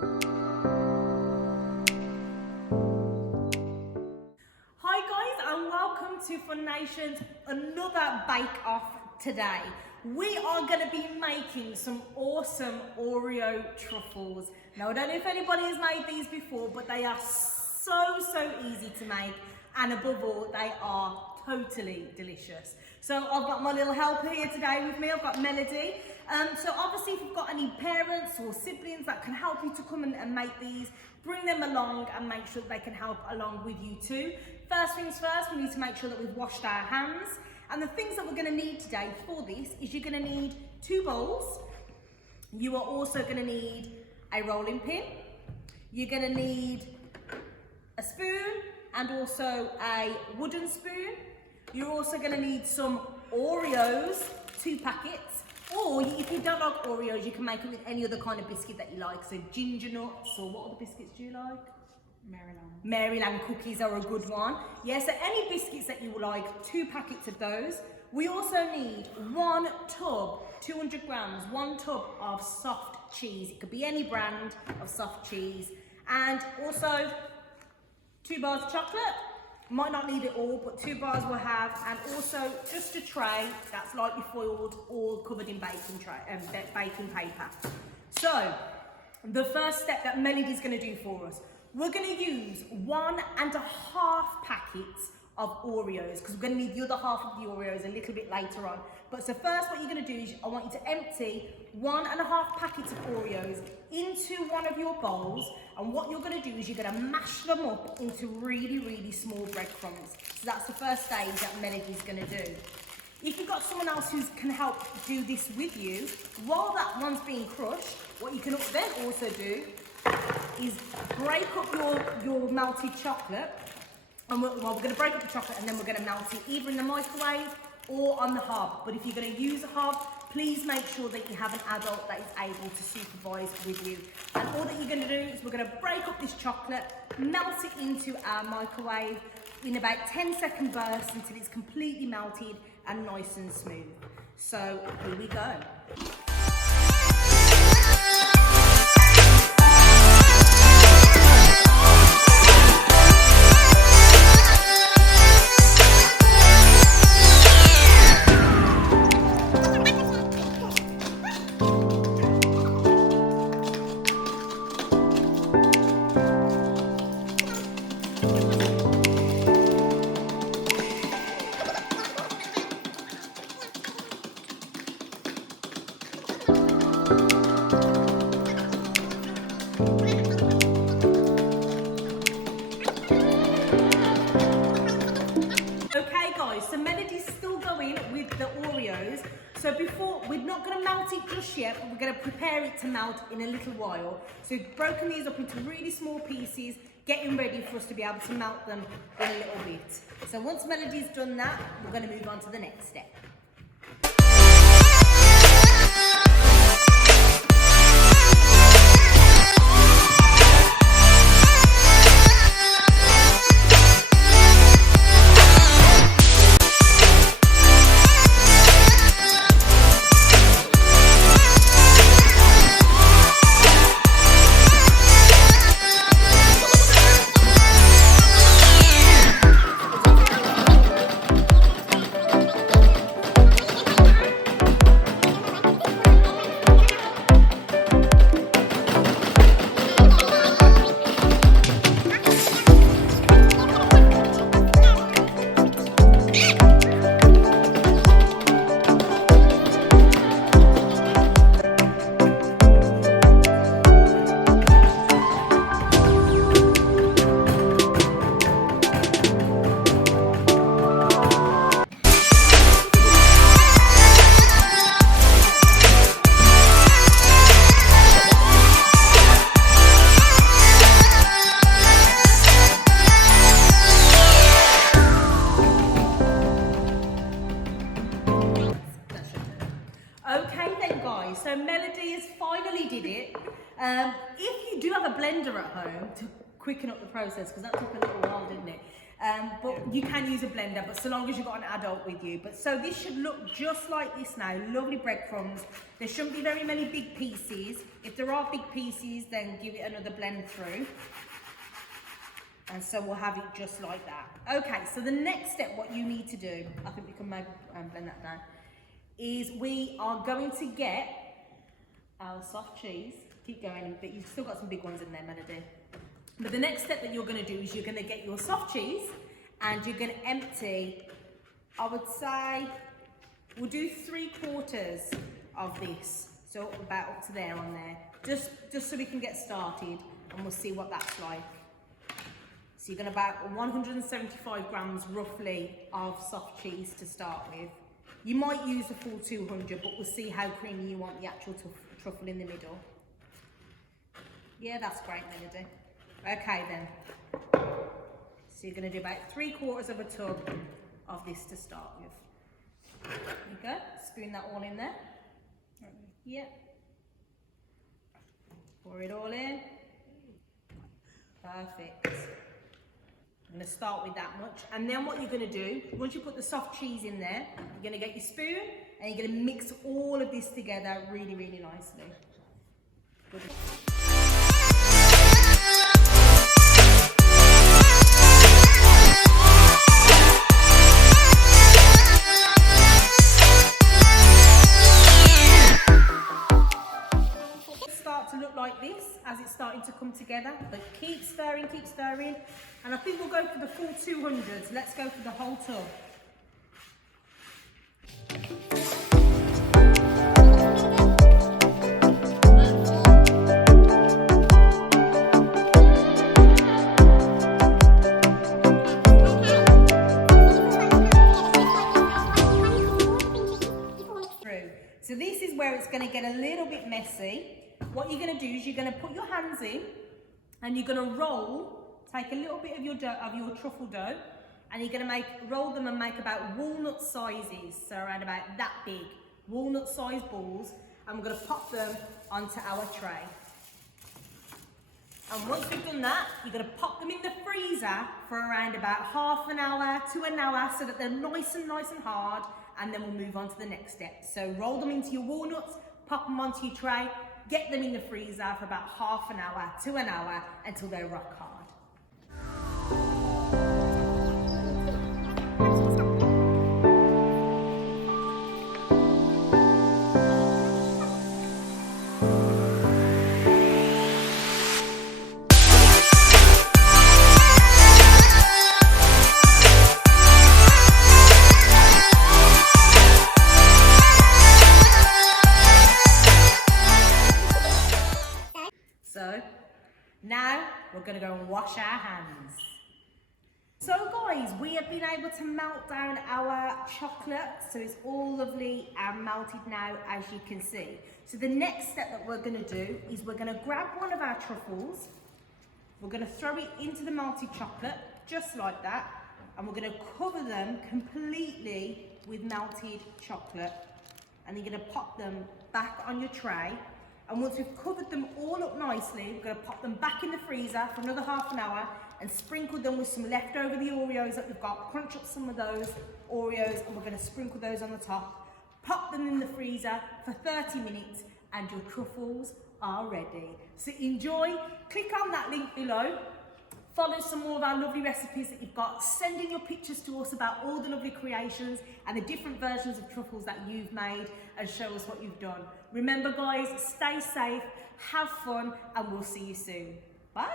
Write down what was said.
Hi guys, and welcome to Fun Nation's another bake off today. We are going to be making some awesome Oreo truffles. Now I don't know if anybody has made these before, but they are so easy to make, and above all they are totally delicious. So I've got my little helper here today with me. I've got Melody. So obviously if you've got any parents or siblings that can help you to come and make these, bring them along and make sure that they can help along with you too. First things first, we need to make sure that we've washed our hands. And the things that we're going to need today for this is you're going to need 2 bowls. You are also going to need a rolling pin. You're going to need a spoon and also a wooden spoon. You're also going to need some Oreos, 2 packets. Or if you don't like Oreos, you can make it with any other kind of biscuit that you like. So ginger nuts, or what other biscuits do you like? Maryland cookies are a good one. Yeah, so any biscuits that you like, 2 packets of those. We also need 1 tub, 200 grams, 1 tub of soft cheese. It could be any brand of soft cheese. And also 2 bars of chocolate. Might not need it all, but 2 bars we'll have. And also just a tray that's lightly foiled or covered in baking paper. So the first step that Melody's going to do for us, we're going to use 1.5 packets of Oreos, because we're going to need the other half of the Oreos a little bit later on. But so first what you're going to do is I want you to empty 1.5 packets of Oreos into one of your bowls, and what you're going to do is you're going to mash them up into really small breadcrumbs. So that's the first stage that Melody's going to do. If you've got someone else who can help do this with you, while that one's being crushed, what you can then also do is break up your melted chocolate. And we're going to break up the chocolate and then we're going to melt it either in the microwave or on the hob. But if you're going to use a hob, please make sure that you have an adult that is able to supervise with you. And all that you're going to do is we're going to break up this chocolate, melt it into our microwave in about 10-second bursts until it's completely melted and nice and smooth. So here we go. Okay guys, so Melody's still going with the Oreos. So before, we're not going to melt it just yet, but we're going to prepare it to melt in a little while. So we've broken these up into really small pieces, getting ready for us to be able to melt them in a little bit. So once Melody's done that, we're going to move on to the next step. So Melody has finally did it. If you do have a blender at home to quicken up the process, because that took a little while, didn't it? But you can use a blender, but so long as you've got an adult with you. But so this should look just like this now, lovely breadcrumbs. There shouldn't be very many big pieces. If there are big pieces, then give it another blend through. And so we'll have it just like that. Okay, so the next step, what you need to do, I think we can maybe blend that down, is we are going to get our soft cheese. Keep going, but you've still got some big ones in there, Melody. But the next step that you're going to do is you're going to get your soft cheese and you're going to empty, I would say, we'll do 3/4 of this. So about up to there on there. Just so we can get started and we'll see what that's like. So you're going to about 175 grams roughly of soft cheese to start with. You might use the full 200, but we'll see how creamy you want the actual truffle in the middle. Yeah, that's great, Melody. Okay then, so you're going to do about 3/4 of a tub of this to start with. There you go, spoon that all in there. Yep. Pour it all in. Perfect. I'm going to start with that much, and then what you're going to do, once you put the soft cheese in there, you're going to get your spoon and you're going to mix all of this together really, really nicely. Good. To look like this as it's starting to come together, but keep stirring, and I think we'll go for the full 200s. Let's go for the whole tub. So this is where it's going to get a little bit messy. What you're going to do is you're going to put your hands in and you're going to roll, take a little bit of your dough, of your truffle dough, and you're going to roll them and make about walnut sizes, so around about that big, walnut size balls, and we're going to pop them onto our tray. And once we've done that, you're going to pop them in the freezer for around about half an hour to an hour so that they're nice and hard, and then we'll move on to the next step. So roll them into your walnuts, pop them onto your tray, get them in the freezer for about half an hour to an hour until they're rock hard. So now we're going to go and wash our hands. So guys, we have been able to melt down our chocolate, so it's all lovely and melted now, as you can see. So the next step that we're going to do is we're going to grab one of our truffles, we're going to throw it into the melted chocolate just like that, and we're going to cover them completely with melted chocolate, and you're going to pop them back on your tray. And once we've covered them all up nicely, we're going to pop them back in the freezer for another half an hour and sprinkle them with some leftover the Oreos that we've got. Crunch up some of those Oreos and we're going to sprinkle those on the top. Pop them in the freezer for 30 minutes and your truffles are ready. So enjoy, click on that link below. Follow some more of our lovely recipes that you've got. Send in your pictures to us about all the lovely creations and the different versions of truffles that you've made and show us what you've done. Remember guys, stay safe, have fun, and we'll see you soon. Bye.